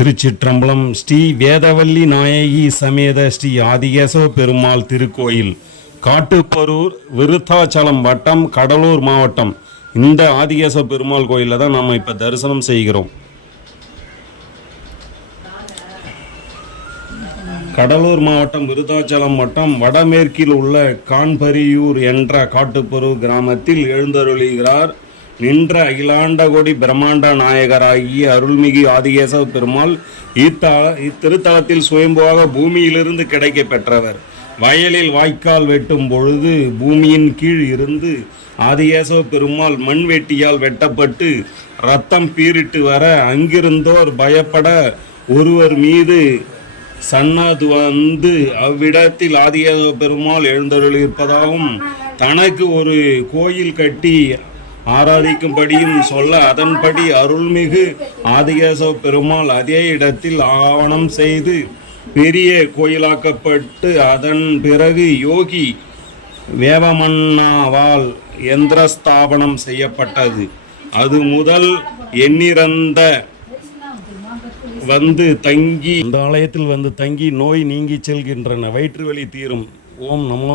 திருச்சிற்றம்பலம். ஸ்ரீ வேதவல்லி நாயகி சமேத ஸ்ரீ ஆதிகேசவ பெருமாள் திருக்கோயில், காட்டுப்பரூர், விருத்தாச்சலம் வட்டம், கடலூர் மாவட்டம். இந்த ஆதிகேசவ பெருமாள் கோயிலில் தான் நாம் இப்போ தரிசனம் செய்கிறோம். கடலூர் மாவட்டம், விருத்தாச்சலம் வட்டம், வடமேற்கில் உள்ள கான்பரியூர் என்ற காட்டுப்பரூர் கிராமத்தில் எழுந்தருளுகிறார் நின்ற அகிலாண்ட கோடி பிரம்மாண்ட நாயகராகிய அருள்மிகு ஆதிகேசவ பெருமாள். இத்திருத்தலத்தில் சுயம்புவாக பூமியிலிருந்து கிடைக்க பெற்றவர். வயலில் வாய்க்கால் வெட்டும் பொழுது பூமியின் கீழ் இருந்து ஆதிகேசவ பெருமாள் மண்வெட்டியால் வெட்டப்பட்டு ரத்தம் பீரிட்டு வர, அங்கிருந்தோர் பயப்பட ஒருவர் மீது சன்னாது வந்து அவ்விடத்தில் ஆதிகேசவ பெருமாள் எழுந்தருளியிருப்பதாகவும், தனக்கு ஒரு கோயில் கட்டி ஆராதிக்கும்படியும் சொல்ல, அதன்படி அருள்மிகு ஆதிகேசவ பெருமாள் அதே இடத்தில் ஆவணம் செய்து பெரிய கோயிலாக்கப்பட்டு, அதன் பிறகு யோகி வேவமன்னாவால் யந்திரஸ்தாபனம் செய்யப்பட்டது. அது முதல் எண்ணிறந்த வந்து தங்கி, இந்த ஆலயத்தில் வந்து தங்கி நோய் நீங்கி செல்கின்றன. வயிற்று வலி தீரும். ஓம் நமோ